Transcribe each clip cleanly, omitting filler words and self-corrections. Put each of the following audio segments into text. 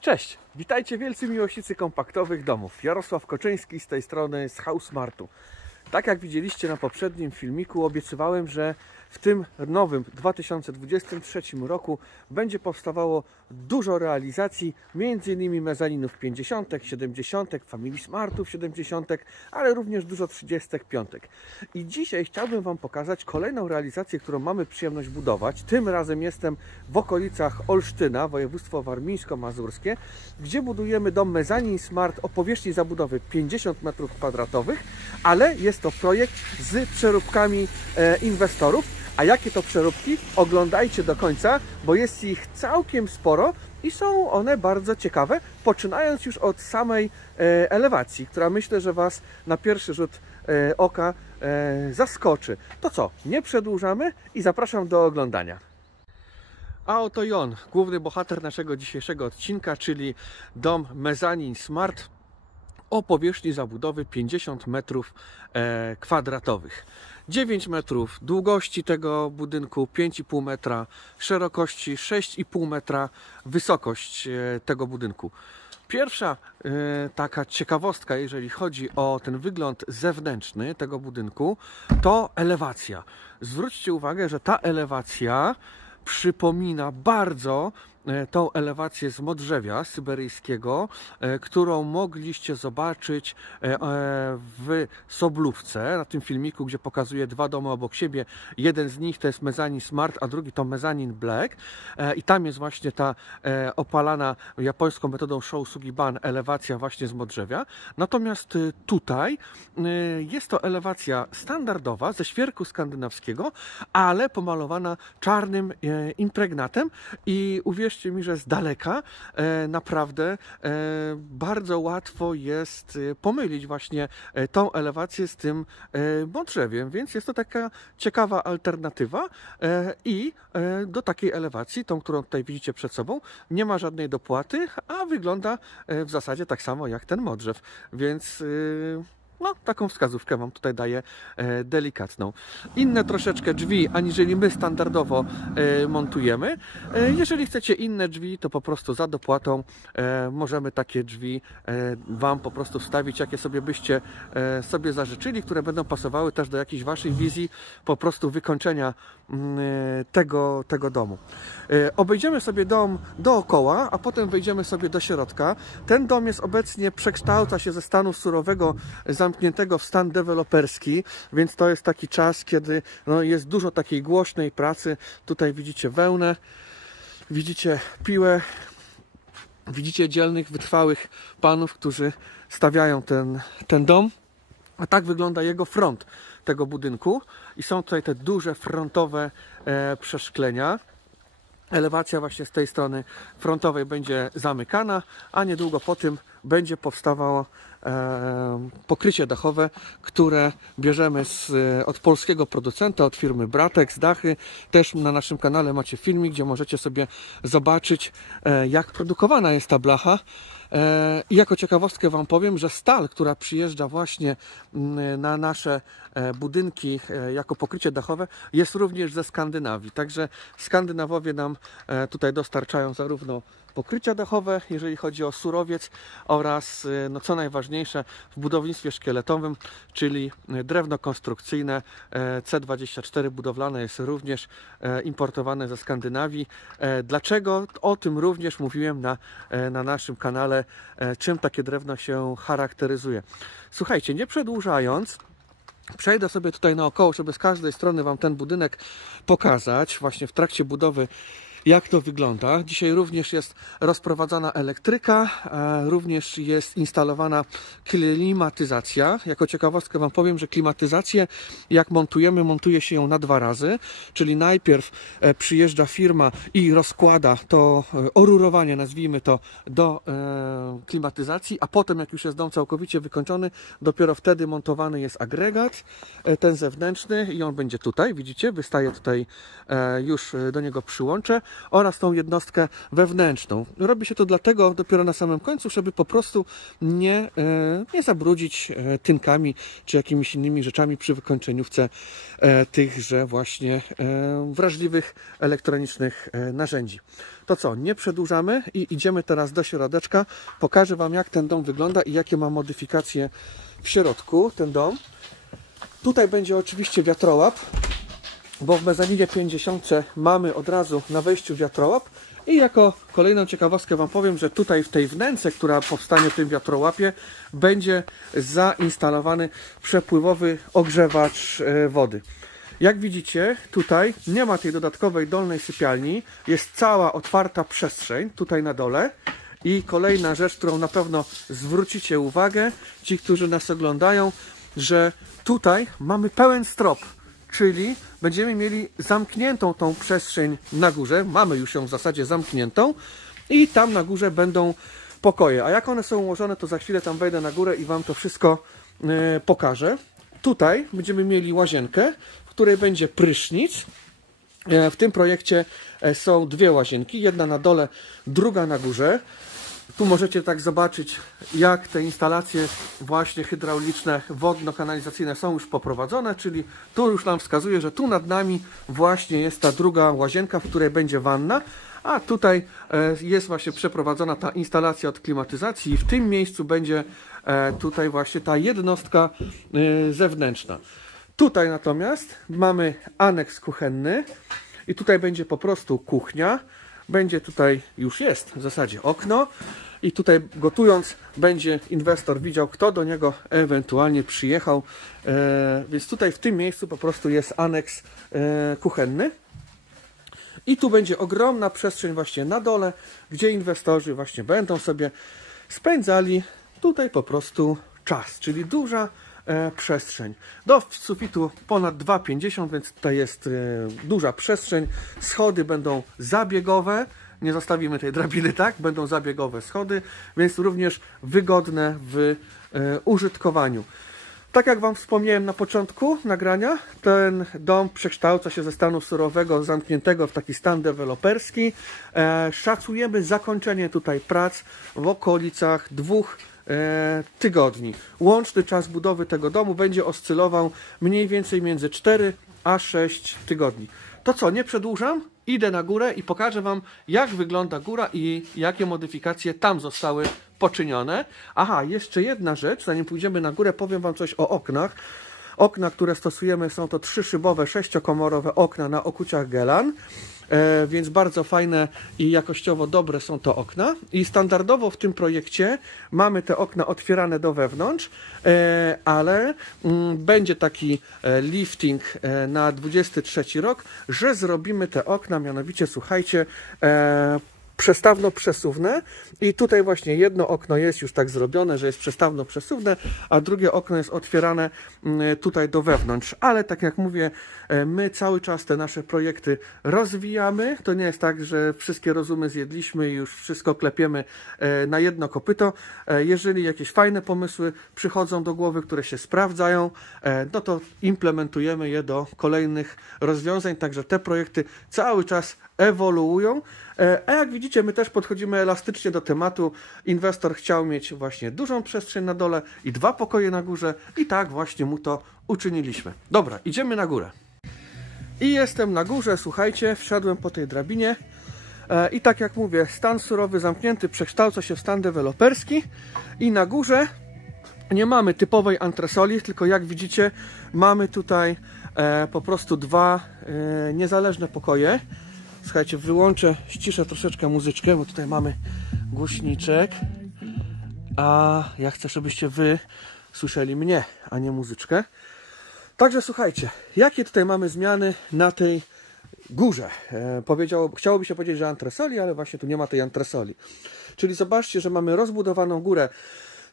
Cześć, witajcie wielcy miłośnicy kompaktowych domów. Jarosław Koczyński z tej strony z Housemartu. Tak jak widzieliście na poprzednim filmiku, obiecywałem, że w tym nowym 2023 roku będzie powstawało dużo realizacji, m.in. mezaninów 50, 70, Family Smartów 70, ale również dużo 35. I dzisiaj chciałbym Wam pokazać kolejną realizację, którą mamy przyjemność budować. Tym razem jestem w okolicach Olsztyna, województwo warmińsko-mazurskie, gdzie budujemy dom mezanin Smart o powierzchni zabudowy 50 m2, ale jest to projekt z przeróbkami inwestorów. A jakie to przeróbki? Oglądajcie do końca, bo jest ich całkiem sporo i są one bardzo ciekawe, poczynając już od samej elewacji, która myślę, że Was na pierwszy rzut oka zaskoczy. To co? Nie przedłużamy i zapraszam do oglądania. A oto i on, główny bohater naszego dzisiejszego odcinka, czyli dom mezanin Smart o powierzchni zabudowy 50 m2. 9 metrów długości tego budynku, 5,5 metra szerokości, 6,5 metra wysokość tego budynku. Pierwsza taka ciekawostka, jeżeli chodzi o ten wygląd zewnętrzny tego budynku, to elewacja. Zwróćcie uwagę, że ta elewacja przypomina bardzo tą elewację z modrzewia syberyjskiego, którą mogliście zobaczyć w Soblówce, na tym filmiku, gdzie pokazuję dwa domy obok siebie. Jeden z nich to jest mezanin Smart, a drugi to mezanin Black. I tam jest właśnie ta opalana japońską metodą Shousugi-ban elewacja właśnie z modrzewia. Natomiast tutaj jest to elewacja standardowa ze świerku skandynawskiego, ale pomalowana czarnym impregnatem i uwierzcie mi, że z daleka naprawdę bardzo łatwo jest pomylić właśnie tą elewację z tym modrzewiem, więc jest to taka ciekawa alternatywa i do takiej elewacji, tą, którą tutaj widzicie przed sobą, nie ma żadnej dopłaty, a wygląda w zasadzie tak samo jak ten modrzew, więc no, taką wskazówkę Wam tutaj daję delikatną. Inne troszeczkę drzwi, aniżeli my standardowo montujemy. Jeżeli chcecie inne drzwi, to po prostu za dopłatą możemy takie drzwi Wam po prostu wstawić, jakie sobie byście sobie zażyczyli, które będą pasowały też do jakiejś Waszej wizji po prostu wykończenia tego domu. Obejdziemy sobie dom dookoła, a potem wejdziemy sobie do środka. Ten dom jest obecnie, przekształca się ze stanu surowego zamkniętego w stan deweloperski, więc to jest taki czas, kiedy no, jest dużo takiej głośnej pracy. Tutaj widzicie wełnę, widzicie piłę, widzicie dzielnych, wytrwałych panów, którzy stawiają ten dom. A tak wygląda jego front tego budynku i są tutaj te duże frontowe przeszklenia. Elewacja właśnie z tej strony frontowej będzie zamykana, a niedługo po tym będzie powstawało pokrycie dachowe, które bierzemy od polskiego producenta, od firmy Bratex Dachy. Też na naszym kanale macie filmik, gdzie możecie sobie zobaczyć, jak produkowana jest ta blacha. I jako ciekawostkę Wam powiem, że stal, która przyjeżdża właśnie na nasze budynki jako pokrycie dachowe, jest również ze Skandynawii. Także Skandynawowie nam tutaj dostarczają zarówno pokrycia dachowe, jeżeli chodzi o surowiec, oraz no co najważniejsze w budownictwie szkieletowym, czyli drewno konstrukcyjne C24 budowlane jest również importowane ze Skandynawii. Dlaczego? O tym również mówiłem na naszym kanale, czym takie drewno się charakteryzuje. Słuchajcie, nie przedłużając, przejdę sobie tutaj naokoło, żeby z każdej strony Wam ten budynek pokazać właśnie w trakcie budowy, jak to wygląda. Dzisiaj również jest rozprowadzana elektryka, również jest instalowana klimatyzacja. Jako ciekawostkę Wam powiem, że klimatyzację, jak montuje się ją na dwa razy, czyli najpierw przyjeżdża firma i rozkłada to orurowanie, nazwijmy to, do klimatyzacji, a potem, jak już jest dom całkowicie wykończony, dopiero wtedy montowany jest agregat, ten zewnętrzny, i on będzie tutaj, widzicie, wystaje tutaj, już do niego przyłącze. oraz tą jednostkę wewnętrzną. Robi się to dlatego dopiero na samym końcu, żeby po prostu nie zabrudzić tynkami czy jakimiś innymi rzeczami przy wykończeniówce tychże właśnie wrażliwych elektronicznych narzędzi. To co, nie przedłużamy i idziemy teraz do środeczka. Pokażę Wam, jak ten dom wygląda i jakie ma modyfikacje w środku ten dom. Tutaj będzie oczywiście wiatrołap, bo w mezaninie 50 mamy od razu na wejściu wiatrołap. I jako kolejną ciekawostkę Wam powiem, że tutaj w tej wnęce, która powstanie w tym wiatrołapie, będzie zainstalowany przepływowy ogrzewacz wody. Jak widzicie, tutaj nie ma tej dodatkowej dolnej sypialni, jest cała otwarta przestrzeń tutaj na dole. I kolejna rzecz, którą na pewno zwrócicie uwagę, ci, którzy nas oglądają, że tutaj mamy pełen strop, czyli będziemy mieli zamkniętą tą przestrzeń na górze, mamy już ją w zasadzie zamkniętą i tam na górze będą pokoje. A jak one są ułożone, to za chwilę tam wejdę na górę i Wam to wszystko pokażę. Tutaj będziemy mieli łazienkę, w której będzie prysznic. W tym projekcie są dwie łazienki, jedna na dole, druga na górze. Tu możecie tak zobaczyć, jak te instalacje właśnie hydrauliczne, wodno-kanalizacyjne są już poprowadzone, czyli tu już nam wskazuje, że tu nad nami właśnie jest ta druga łazienka, w której będzie wanna, a tutaj jest właśnie przeprowadzona ta instalacja od klimatyzacji i w tym miejscu będzie tutaj właśnie ta jednostka zewnętrzna. Tutaj natomiast mamy aneks kuchenny i tutaj będzie po prostu kuchnia. Będzie tutaj, już jest w zasadzie okno i tutaj gotując będzie inwestor widział, kto do niego ewentualnie przyjechał. Więc tutaj w tym miejscu po prostu jest aneks kuchenny. I tu będzie ogromna przestrzeń właśnie na dole, gdzie inwestorzy właśnie będą sobie spędzali tutaj po prostu czas, czyli duża przestrzeń. Do sufitu ponad 2,50 m, więc tutaj jest duża przestrzeń. Schody będą zabiegowe, nie zostawimy tej drabiny, tak? Będą zabiegowe schody, więc również wygodne w użytkowaniu. Tak jak Wam wspomniałem na początku nagrania, ten dom przekształca się ze stanu surowego, zamkniętego w taki stan deweloperski. Szacujemy zakończenie tutaj prac w okolicach 2 tygodni. Łączny czas budowy tego domu będzie oscylował mniej więcej między 4 a 6 tygodni. To co, nie przedłużam? Idę na górę i pokażę Wam, jak wygląda góra i jakie modyfikacje tam zostały poczynione. Aha, jeszcze jedna rzecz, zanim pójdziemy na górę, powiem Wam coś o oknach. Okna, które stosujemy, są to 3-szybowe, 6-komorowe okna na okuciach Gelan. Więc bardzo fajne i jakościowo dobre są to okna. I standardowo w tym projekcie mamy te okna otwierane do wewnątrz, ale będzie taki lifting na 23 rok, że zrobimy te okna, mianowicie słuchajcie, przestawno-przesuwne i tutaj właśnie jedno okno jest już tak zrobione, że jest przestawno-przesuwne, a drugie okno jest otwierane tutaj do wewnątrz. Ale tak jak mówię, my cały czas te nasze projekty rozwijamy. To nie jest tak, że wszystkie rozumy zjedliśmy i już wszystko klepiemy na jedno kopyto. Jeżeli jakieś fajne pomysły przychodzą do głowy, które się sprawdzają, no to implementujemy je do kolejnych rozwiązań. Także te projekty cały czas ewoluują. A jak widzicie, my też podchodzimy elastycznie do tematu. Inwestor chciał mieć właśnie dużą przestrzeń na dole i 2 pokoje na górze i tak właśnie mu to uczyniliśmy. Dobra, idziemy na górę. I jestem na górze, słuchajcie, wsiadłem po tej drabinie i tak jak mówię, stan surowy zamknięty przekształca się w stan deweloperski i na górze nie mamy typowej antresoli, tylko jak widzicie, mamy tutaj po prostu 2 niezależne pokoje. Słuchajcie, wyłączę, ściszę troszeczkę muzyczkę, bo tutaj mamy głośniczek, a ja chcę, żebyście wy słyszeli mnie, a nie muzyczkę. Także słuchajcie, jakie tutaj mamy zmiany na tej górze? Chciałoby się powiedzieć, że antresoli, ale właśnie tu nie ma tej antresoli. Czyli zobaczcie, że mamy rozbudowaną górę,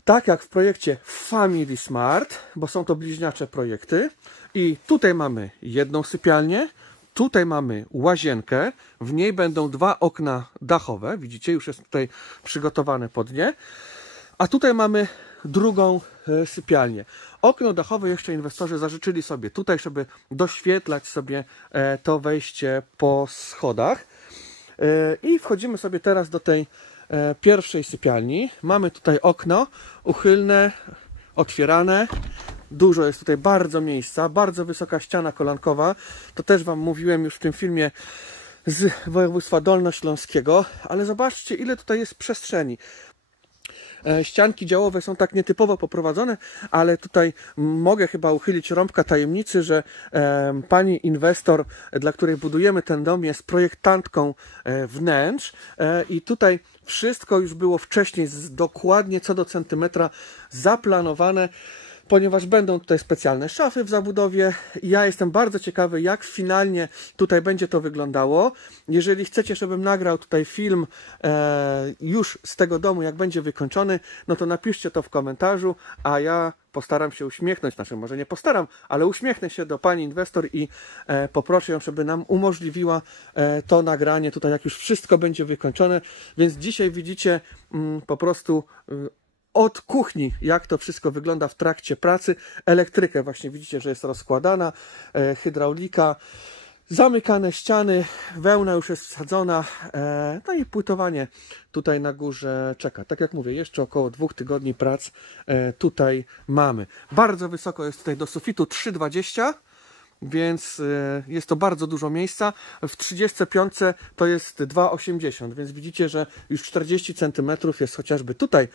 tak jak w projekcie Family Smart, bo są to bliźniacze projekty. I tutaj mamy jedną sypialnię, tutaj mamy łazienkę, w niej będą 2 okna dachowe, widzicie, już jest tutaj przygotowane pod nie. A tutaj mamy drugą sypialnię. Okno dachowe jeszcze inwestorzy zażyczyli sobie tutaj, żeby doświetlać sobie to wejście po schodach. I wchodzimy sobie teraz do tej pierwszej sypialni. Mamy tutaj okno uchylne, otwierane. Dużo jest tutaj bardzo miejsca, bardzo wysoka ściana kolankowa. To też Wam mówiłem już w tym filmie z województwa dolnośląskiego, ale zobaczcie, ile tutaj jest przestrzeni. Ścianki działowe są tak nietypowo poprowadzone, ale tutaj mogę chyba uchylić rąbka tajemnicy, że pani inwestor, dla której budujemy ten dom, jest projektantką wnętrz i tutaj wszystko już było wcześniej dokładnie co do centymetra zaplanowane, ponieważ będą tutaj specjalne szafy w zabudowie. Ja jestem bardzo ciekawy, jak finalnie tutaj będzie to wyglądało. Jeżeli chcecie, żebym nagrał tutaj film już z tego domu, jak będzie wykończony, no to napiszcie to w komentarzu, a ja postaram się uśmiechnąć, znaczy może nie postaram, ale uśmiechnę się do pani inwestor i poproszę ją, żeby nam umożliwiła to nagranie tutaj, jak już wszystko będzie wykończone. Więc dzisiaj widzicie po prostu od kuchni, jak to wszystko wygląda w trakcie pracy. Elektrykę właśnie widzicie, że jest rozkładana, hydraulika, zamykane ściany, wełna już jest wsadzona, no i płytowanie tutaj na górze czeka. Tak jak mówię, jeszcze około 2 tygodni prac tutaj mamy. Bardzo wysoko jest tutaj do sufitu, 3,20, więc jest to bardzo dużo miejsca. W 35 to jest 2,80, więc widzicie, że już 40 cm jest chociażby tutaj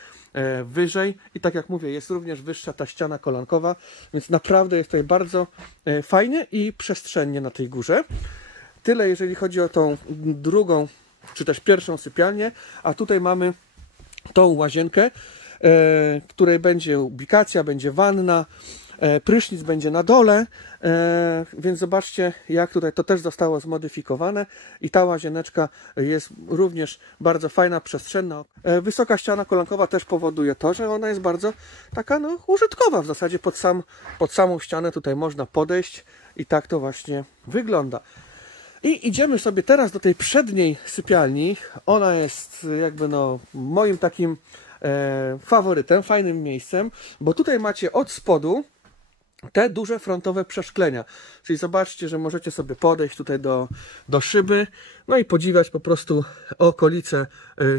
wyżej i tak jak mówię, jest również wyższa ta ściana kolankowa, więc naprawdę jest tutaj bardzo fajnie i przestrzennie na tej górze. Tyle jeżeli chodzi o tą drugą, czy też pierwszą sypialnię, a tutaj mamy tą łazienkę, w której będzie ubikacja, będzie wanna, prysznic będzie na dole, więc zobaczcie, jak tutaj to też zostało zmodyfikowane i ta łazieneczka jest również bardzo fajna, przestrzenna. Wysoka ściana kolankowa też powoduje to, że ona jest bardzo taka no, użytkowa w zasadzie. Pod samą ścianę tutaj można podejść i tak to właśnie wygląda. I idziemy sobie teraz do tej przedniej sypialni. Ona jest jakby no moim takim faworytem, fajnym miejscem, bo tutaj macie od spodu te duże frontowe przeszklenia. Czyli zobaczcie, że możecie sobie podejść tutaj do szyby, no i podziwiać po prostu okolice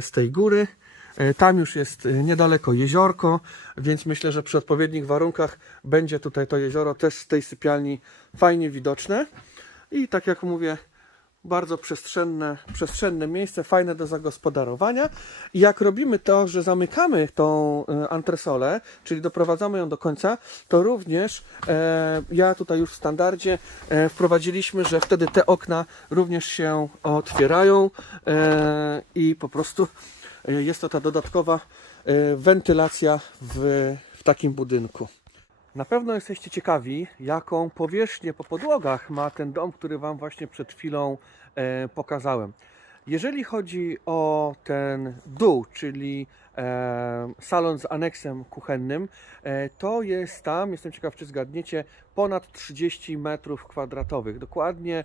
z tej góry. Tam już jest niedaleko jeziorko, więc myślę, że przy odpowiednich warunkach będzie tutaj to jezioro też z tej sypialni fajnie widoczne. I tak jak mówię, bardzo przestrzenne miejsce, fajne do zagospodarowania. I jak robimy to, że zamykamy tą antresolę, czyli doprowadzamy ją do końca, to również ja tutaj już w standardzie wprowadziliśmy, że wtedy te okna również się otwierają i po prostu jest to ta dodatkowa wentylacja w takim budynku. Na pewno jesteście ciekawi, jaką powierzchnię po podłogach ma ten dom, który Wam właśnie przed chwilą pokazałem. Jeżeli chodzi o ten dół, czyli salon z aneksem kuchennym, to jest tam, jestem ciekaw, czy zgadniecie, ponad 30 m2. Dokładnie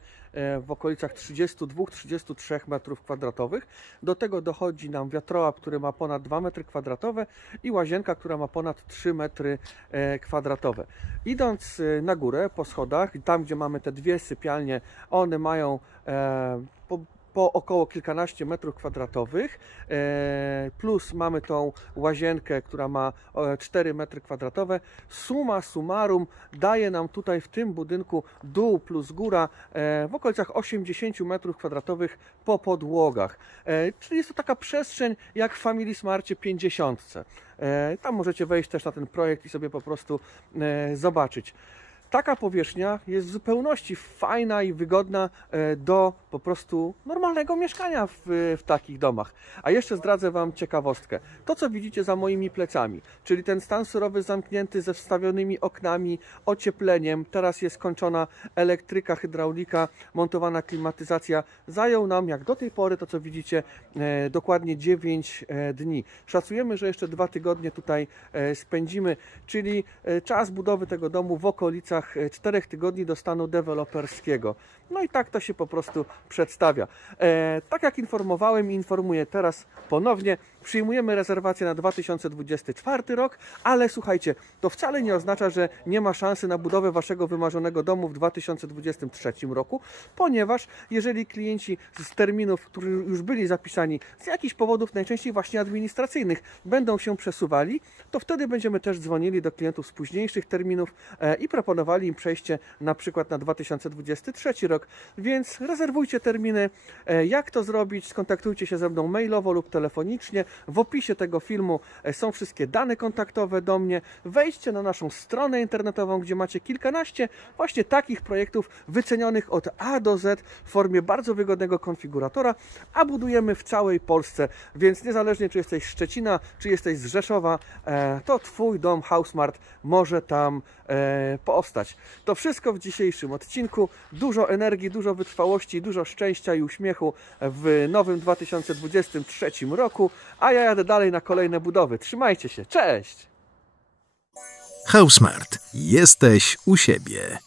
w okolicach 32-33 m2. Do tego dochodzi nam wiatrołap, który ma ponad 2 m2 i łazienka, która ma ponad 3 m2. Idąc na górę po schodach, tam gdzie mamy te dwie sypialnie, one mają po około kilkanaście metrów kwadratowych, plus mamy tą łazienkę, która ma 4 metry kwadratowe. Summa summarum daje nam tutaj w tym budynku dół plus góra w okolicach 80 metrów kwadratowych po podłogach. Czyli jest to taka przestrzeń jak w Family Smarcie 50. Tam możecie wejść też na ten projekt i sobie po prostu zobaczyć. Taka powierzchnia jest w zupełności fajna i wygodna do po prostu normalnego mieszkania w takich domach. A jeszcze zdradzę Wam ciekawostkę. To, co widzicie za moimi plecami, czyli ten stan surowy zamknięty ze wstawionymi oknami, ociepleniem, teraz jest kończona elektryka, hydraulika, montowana klimatyzacja, zajął nam, jak do tej pory, to co widzicie, dokładnie 9 dni. Szacujemy, że jeszcze 2 tygodnie tutaj spędzimy, czyli czas budowy tego domu w okolicach 4 tygodni do stanu deweloperskiego. No i tak to się po prostu przedstawia. Tak jak informowałem i informuję teraz ponownie, przyjmujemy rezerwację na 2024 rok, ale słuchajcie, to wcale nie oznacza, że nie ma szansy na budowę waszego wymarzonego domu w 2023 roku, ponieważ jeżeli klienci z terminów, którzy już byli zapisani z jakichś powodów, najczęściej właśnie administracyjnych, będą się przesuwali, to wtedy będziemy też dzwonili do klientów z późniejszych terminów i proponowali im przejście na przykład na 2023 rok, więc rezerwujcie terminy. Jak to zrobić? Skontaktujcie się ze mną mailowo lub telefonicznie. W opisie tego filmu są wszystkie dane kontaktowe do mnie. Wejdźcie na naszą stronę internetową, gdzie macie kilkanaście właśnie takich projektów wycenionych od A do Z w formie bardzo wygodnego konfiguratora, a budujemy w całej Polsce, więc niezależnie czy jesteś z Szczecina, czy jesteś z Rzeszowa, to Twój dom Housemart może tam powstać. To wszystko w dzisiejszym odcinku. Dużo energii, dużo wytrwałości, dużo szczęścia i uśmiechu w nowym 2023 roku, a ja jadę dalej na kolejne budowy. Trzymajcie się, cześć! Housemart. Jesteś u siebie.